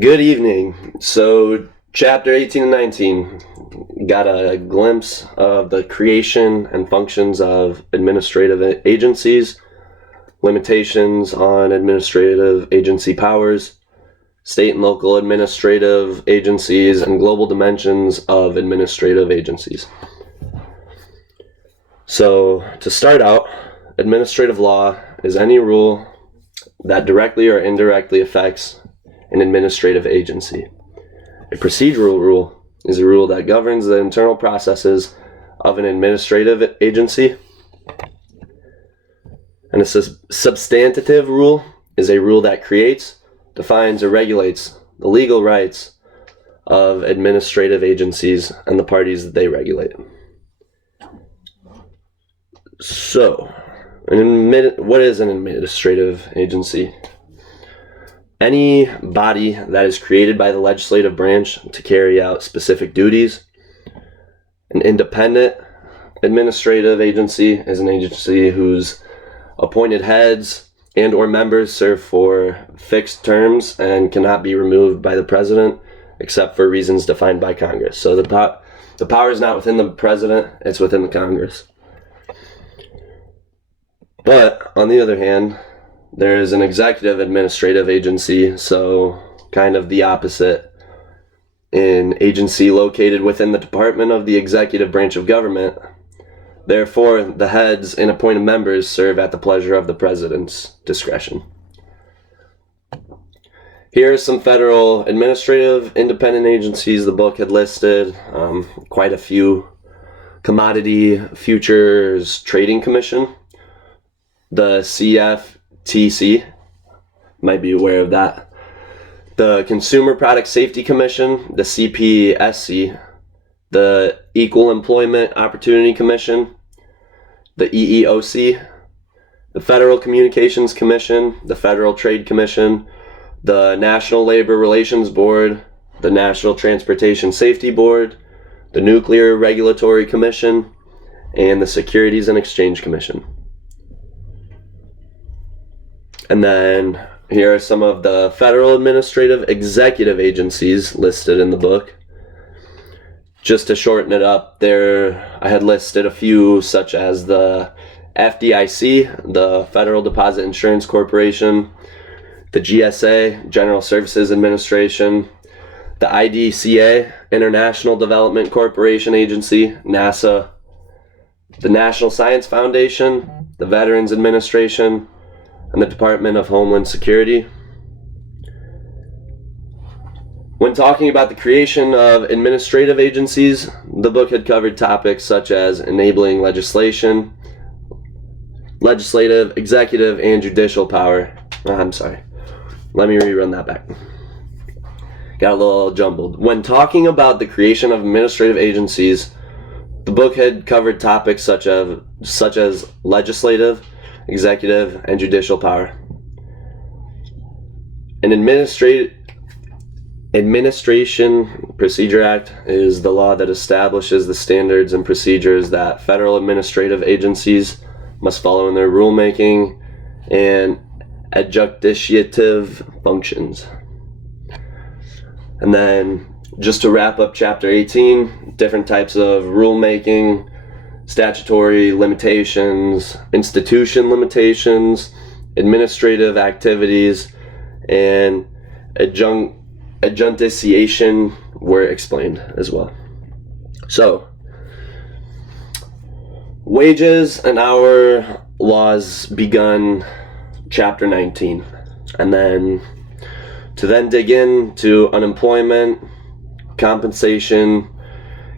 Good evening. So, chapter 18 and 19 got a glimpse of the creation and functions of administrative agencies, limitations on administrative agency powers, state and local administrative agencies, and global dimensions of administrative agencies. So, to start out, administrative law is any rule that directly or indirectly affects an administrative agency. A procedural rule is a rule that governs the internal processes of an administrative agency. And a substantive rule is a rule that creates, defines, or regulates the legal rights of administrative agencies and the parties that they regulate. So, what is an administrative agency? Any body that is created by the legislative branch to carry out specific duties. An independent administrative agency is an agency whose appointed heads and or members serve for fixed terms and cannot be removed by the president except for reasons defined by Congress. So the power is not within the president, it's within the Congress. But on the other hand, there is an executive administrative agency, so kind of the opposite. An agency located within the department of the executive branch of government. Therefore, the heads and appointed members serve at the pleasure of the president's discretion. Here are some federal administrative independent agencies the book had listed, quite a few. Commodity Futures Trading Commission, the CFTC, might be aware of that. The Consumer Product Safety Commission, the CPSC, the Equal Employment Opportunity Commission, the EEOC, the Federal Communications Commission, the Federal Trade Commission, the National Labor Relations Board, the National Transportation Safety Board, the Nuclear Regulatory Commission, and the Securities and Exchange Commission. And then here are some of the federal administrative executive agencies listed in the book. Just to shorten it up, I had listed a few such as the FDIC, the Federal Deposit Insurance Corporation, the GSA, General Services Administration, the IDCA, International Development Corporation Agency, NASA, the National Science Foundation, the Veterans Administration, and the Department of Homeland Security. When talking about the creation of administrative agencies, the book had covered topics such as enabling legislative, executive, and judicial power. I'm sorry. Let me rerun that back. Got a little jumbled. When talking about the creation of administrative agencies, the book had covered topics such as legislative, executive, and judicial power. An Administration Procedure Act is the law that establishes the standards and procedures that federal administrative agencies must follow in their rulemaking and adjudicative functions. And then, just to wrap up chapter 18, different types of rulemaking, statutory limitations, institution limitations, administrative activities, and adjudication were explained as well. So, wages and hour laws begun chapter 19, and then dig into unemployment, compensation,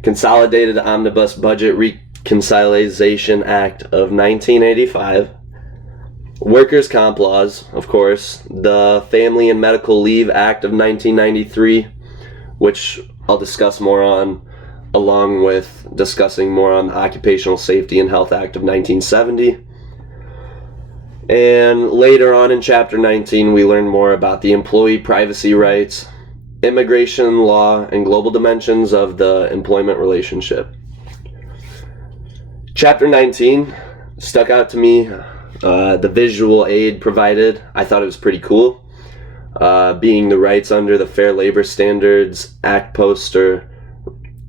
Consolidated Omnibus Budget Reconciliation Act of 1985, Workers' Comp laws, of course, the Family and Medical Leave Act of 1993, which I'll discuss more on, along with discussing more on the Occupational Safety and Health Act of 1970. And later on in chapter 19, we learn more about the employee privacy rights, immigration law, and global dimensions of the employment relationship. Chapter 19 stuck out to me. The visual aid provided, I thought it was pretty cool. being the rights under the Fair Labor Standards Act poster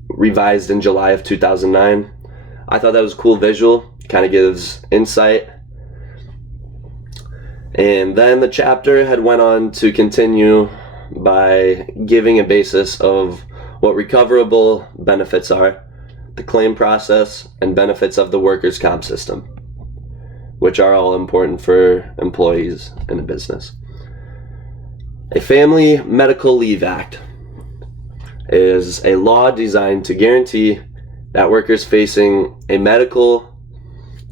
revised in July of 2009. I thought that was a cool visual, kind of gives insight. And then the chapter had went on to continue by giving a basis of what recoverable benefits are, the claim process, and benefits of the workers' comp system, which are all important for employees in a business. A Family Medical Leave Act is a law designed to guarantee that workers facing a medical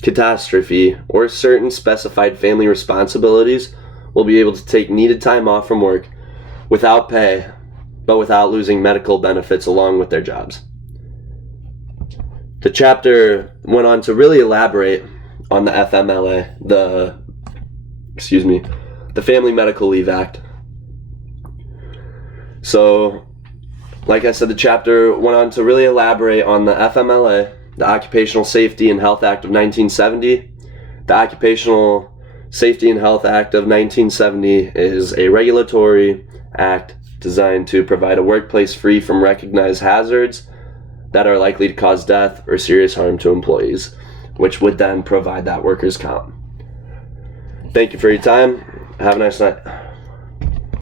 catastrophe or certain specified family responsibilities will be able to take needed time off from work without pay, but without losing medical benefits along with their jobs. The chapter went on to really elaborate on the FMLA, the Family Medical Leave Act. So, like I said, the chapter went on to really elaborate on the FMLA, the Occupational Safety and Health Act of 1970. The Occupational Safety and Health Act of 1970 is a regulatory act designed to provide a workplace free from recognized hazards that are likely to cause death or serious harm to employees, which would then provide that workers' comp. Thank you for your time. Have a nice night.